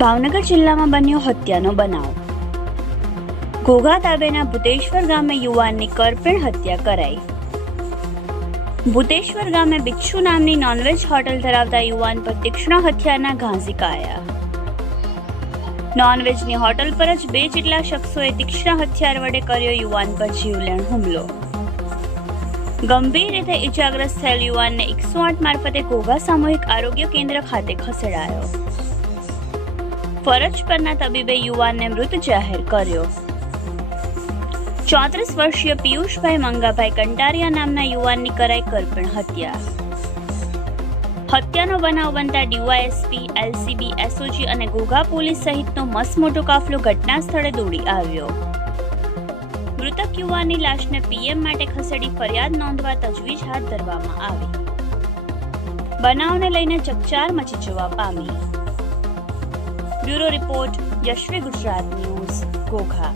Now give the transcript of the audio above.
ભાવનગર જિલ્લામાં બન્યો હત્યાનો બનાવ. ઘોઘા તાબેના ભૂતેશ્વર ગામે યુવાનની કરપીણ હત્યા કરાઈ. ભૂતેશ્વર ગામે બિચ્છુ નામની નોનવેજ હોટલ ધરાવતા યુવાન પર તીક્ષ્ણ હત્યાના ઘાંઝીકા આવ્યા નોનવેજની હોટલ પર જ બે જેટલા શખ્સોએ તીક્ષ્ણ હથિયાર વડે કર્યો યુવાન પર જીવલેણ હુમલો. ગંભીર રીતે ઇજાગ્રસ્ત થયેલ યુવાનને એકસો આઠ મારફતે ઘોઘા સામૂહિક આરોગ્ય કેન્દ્ર ખાતે ખસેડાયો. ફરજ પરના તબીબે યુવાનને મૃત જાહેર કર્યો. ચોત્રીસ વર્ષીય પિયુષભાઈ મંગાભાઈ કંટારિયા નામના યુવાનની કરાઈ કરપણ હત્યા. હત્યાનો બનાવ બનતા ડીવાયએસપી, એલસીબી, એસઓજી અને ઘોઘા પોલીસ સહિતનો મસમોટો કાફલો ઘટના સ્થળે દોડી આવ્યો. મૃતક યુવાનની લાશને પીએમ માટે ખસેડી ફરિયાદ નોંધવા તજવીજ હાથ ધરવામાં આવી. બનાવને લઈને ચકચાર મચી જવા પામી. Bureau report Yashvi Gujarat news Gokha.